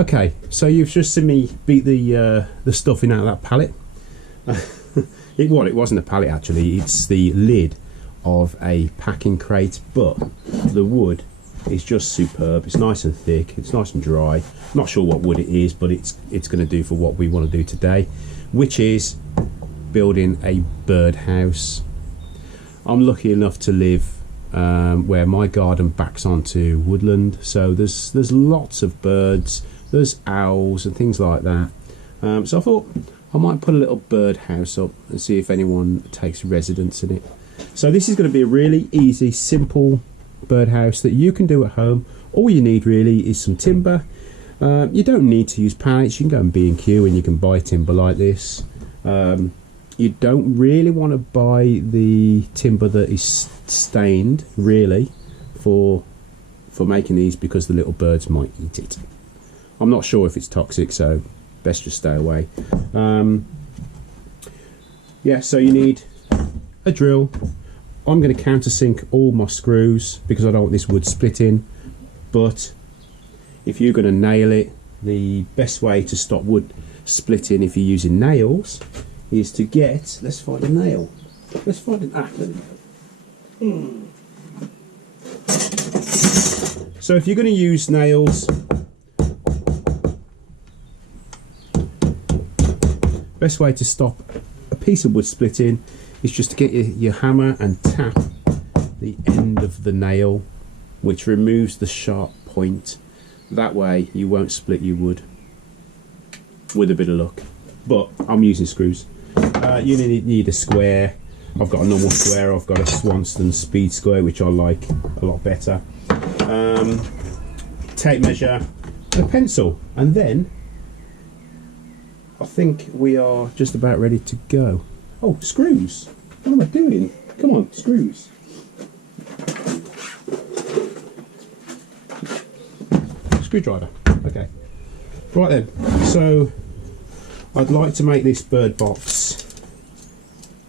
Okay, so you've just seen me beat the stuffing out of that pallet. It wasn't a pallet actually, it's the lid of a packing crate, but the wood is just superb. It's nice and thick, it's nice and dry. I'm not sure what wood it is, but it's going to do for what we want to do today, which is building a birdhouse. I'm lucky enough to live where my garden backs onto woodland, so there's lots of birds, there's owls and things like that. So I thought I might put a little birdhouse up and see if anyone takes residence in it. So this is going to be a really easy, simple birdhouse that you can do at home. All you need really is some timber. You don't need to use pallets. You can go and B&Q and you can buy timber like this. You don't really want to buy the timber that is stained really for making these, because the little birds might eat it. I'm not sure if it's toxic, so best just stay away. Yeah, so you need a drill. I'm going to countersink all my screws because I don't want this wood splitting, but if you're going to nail it, the best way to stop wood splitting if you're using nails is to get, let's find a nail. Let's find an apple. So if you're going to use nails, best way to stop a piece of wood splitting is just to get your hammer and tap the end of the nail, which removes the sharp point. That way you won't split your wood, with a bit of luck. But I'm using screws. You need a square. I've got a normal square, I've got a Swanston speed square, which I like a lot better. Tape measure and a pencil, and then I think we are just about ready to go. Oh, screws. What am I doing? Come on, screws. Screwdriver. Okay. Right then. So I'd like to make this bird box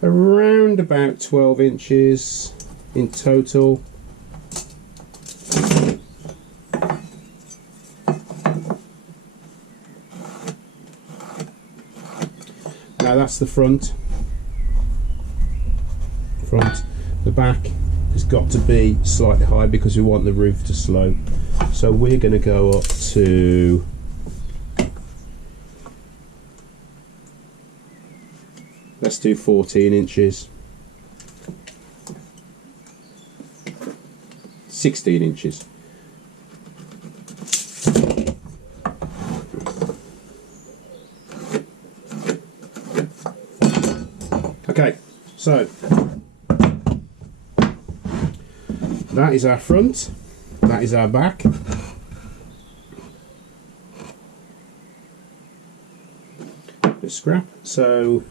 around about 12 inches in total. Now that's the front. The back has got to be slightly high because we want the roof to slope. So we're going to go up to let's do 14 inches. 16 inches. Okay, so that is our front, that is our back. The scrap. So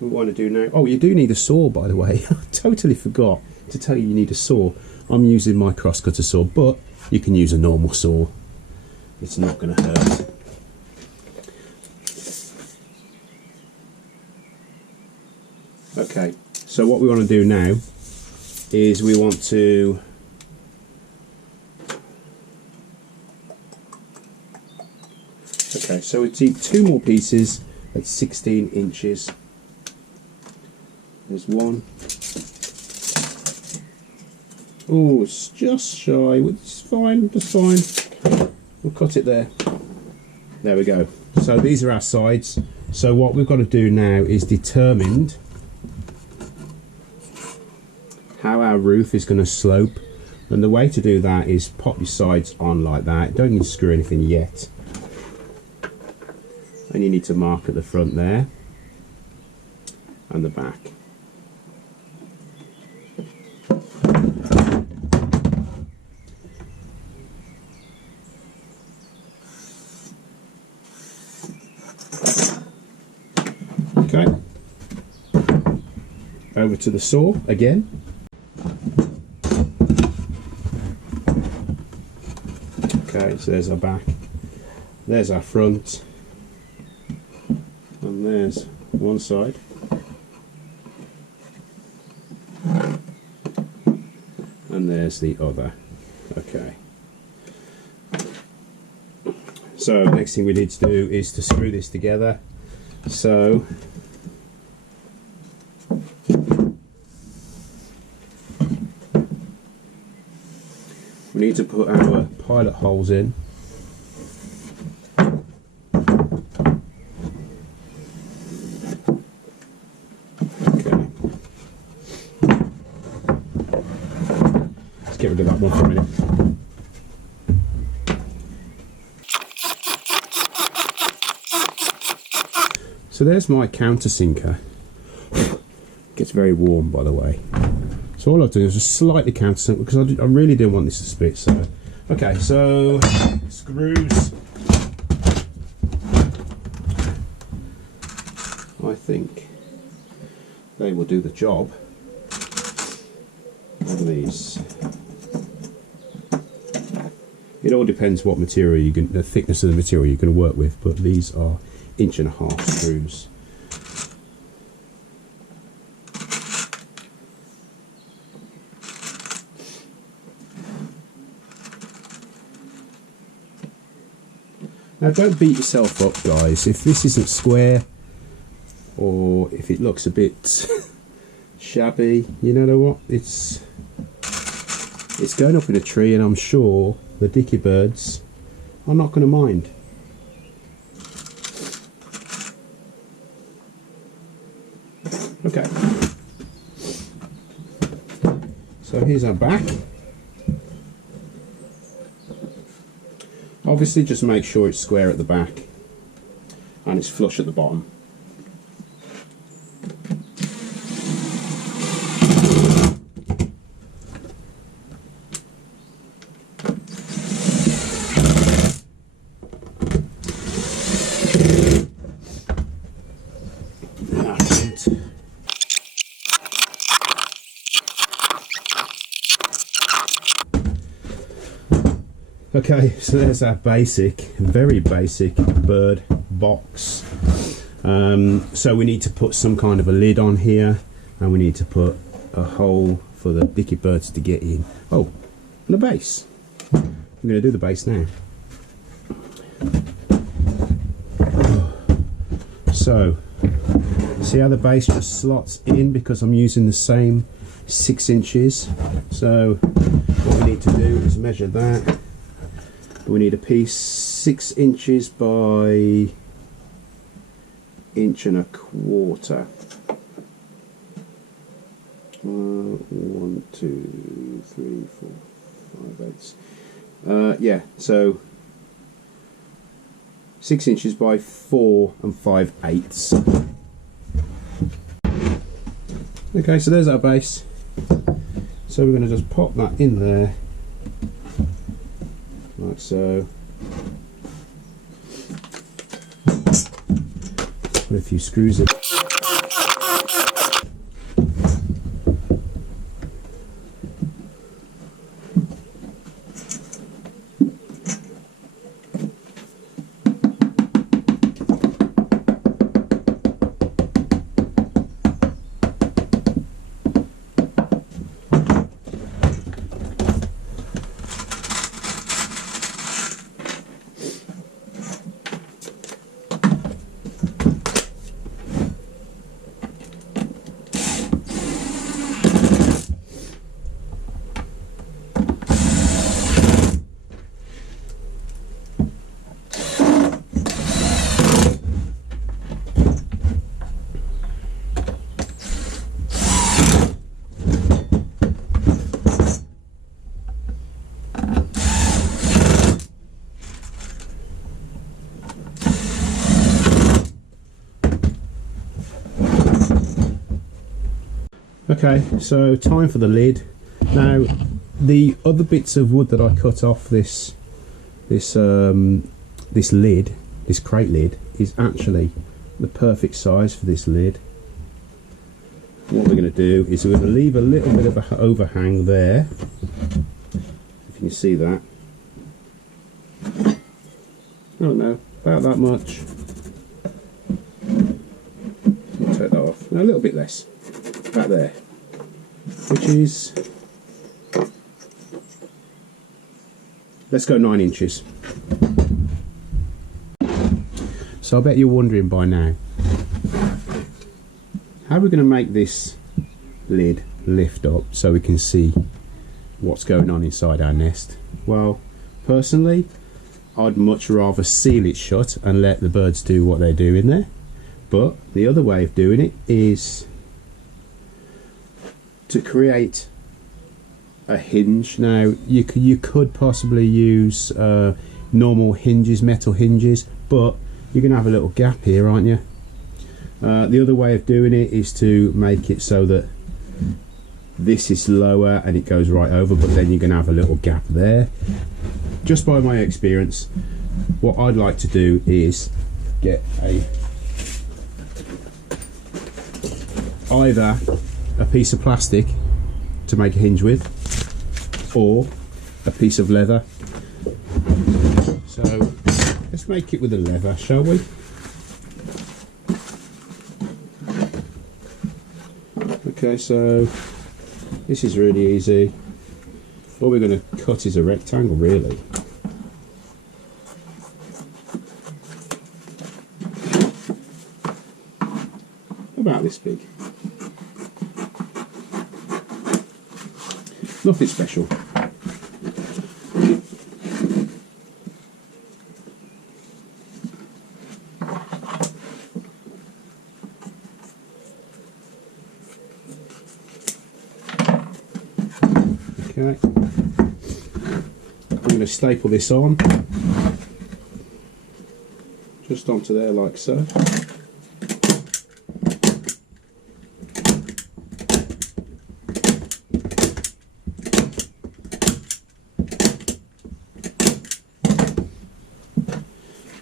what we want to do now, oh, you do need a saw, by the way. I totally forgot to tell you need a saw. I'm using my crosscutter saw, but you can use a normal saw. It's not going to hurt. Okay, so what we want to do now is we want to so we take two more pieces at 16 inches. There's one. Oh, it's just shy. It's fine, just fine. We'll cut it there. There we go. So these are our sides. So what we've got to do now is determine how our roof is going to slope, and the way to do that is pop your sides on like that. Don't need to screw anything yet, and you need to mark at the front there and the back. Okay, over to the saw again. Okay, so there's our back, there's our front, and there's one side, and there's the other. Okay, So next thing we need to do is to screw this together. So we need to put our pilot holes in. Okay. Let's get rid of that one for a minute. So there's my countersinker. Gets very warm, by the way. So all I've done is just slightly countersink because I really didn't want this to split. So, okay, so screws. I think they will do the job. What are these? It all depends what material you can, the thickness of the material you're going to work with, but these are 1.5 inch screws. Now don't beat yourself up, guys, if this isn't square or if it looks a bit shabby. You know what, it's going up in a tree, and I'm sure the dicky birds are not going to mind. Okay, so here's our back. Obviously just make sure it's square at the back and it's flush at the bottom. Okay, so there's our basic, very basic bird box. So we need to put some kind of a lid on here, and we need to put a hole for the dicky birds to get in. Oh, and a base. I'm going to do the base now. So, see how the base just slots in because I'm using the same 6 inches. So what we need to do is measure that. We need a piece 6 inches by 1.25 inches. 1, 2, 3, 4, 5, 8. Yeah, so 6 inches by 4 5/8. Okay, so there's our base. So we're going to just pop that in there. Like so. Put a few screws in. Okay, so time for the lid. Now, the other bits of wood that I cut off this lid, this crate lid, is actually the perfect size for this lid. What we're going to do is we're going to leave a little bit of an overhang there, if you can see that. I don't know, about that much. I'll take that off. No, a little bit less. About there, which is, let's go 9 inches. So I bet you're wondering by now, how are we going to make this lid lift up so we can see what's going on inside our nest? Well, personally, I'd much rather seal it shut and let the birds do what they do in there. But the other way of doing it is to create a hinge. Now you could possibly use normal hinges, metal hinges, but you're going to have a little gap here, aren't you? The other way of doing it is to make it so that this is lower and it goes right over, but then you're going to have a little gap there. Just by my experience, what I'd like to do is get either a piece of plastic to make a hinge with, or a piece of leather. So let's make it with a leather, shall we? Okay, so this is really easy. What we're going to cut is a rectangle, really. About this big. Nothing special. Okay. I'm going to staple this on, just onto there like so.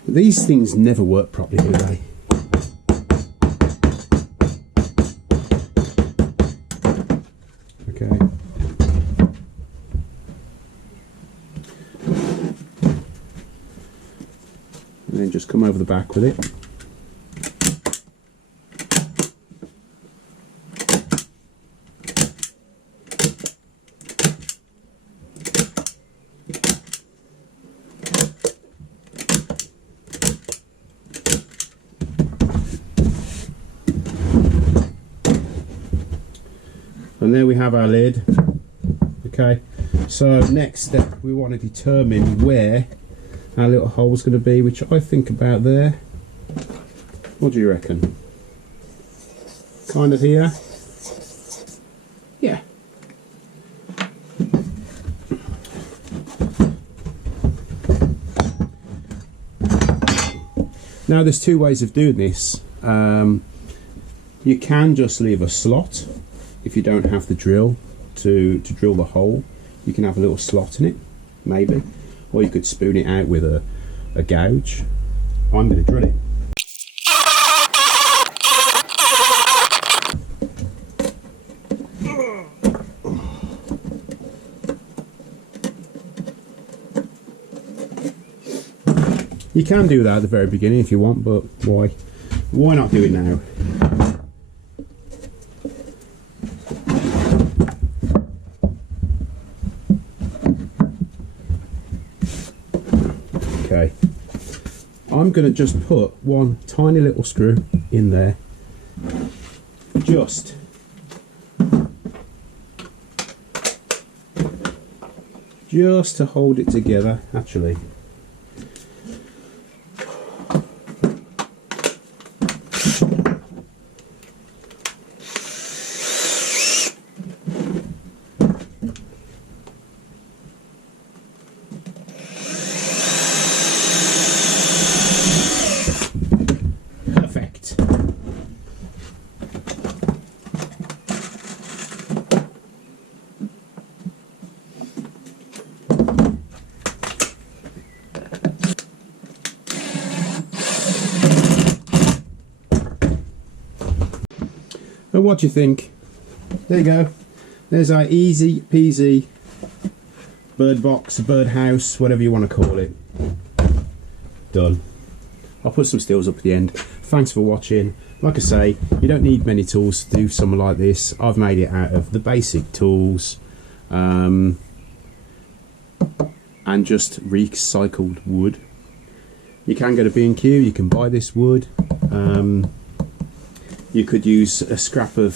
These things never work properly, do they? Okay. And then just come over the back with it. And there we have our lid. Okay, so next step, we want to determine where our little hole is going to be, which I think about there. What do you reckon? Kind of here? Yeah. Now there's two ways of doing this. You can just leave a slot. If you don't have the drill to drill the hole, you can have a little slot in it, maybe. Or you could spoon it out with a gouge. I'm going to drill it. You can do that at the very beginning if you want, but why not do it now? Okay, I'm going to just put one tiny little screw in there, just to hold it together, actually. But what do you think? There you go. There's our easy peasy bird box, bird house, whatever you want to call it. Done. I'll put some stills up at the end. Thanks for watching. Like I say, you don't need many tools to do something like this. I've made it out of the basic tools and just recycled wood. You can go to B&Q, you can buy this wood. You could use a scrap of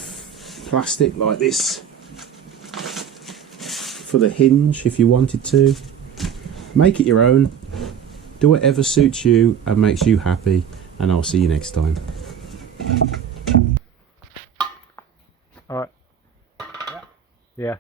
plastic like this for the hinge if you wanted to. Make it your own. Do whatever suits you and makes you happy, and I'll see you next time. Alright. Yeah.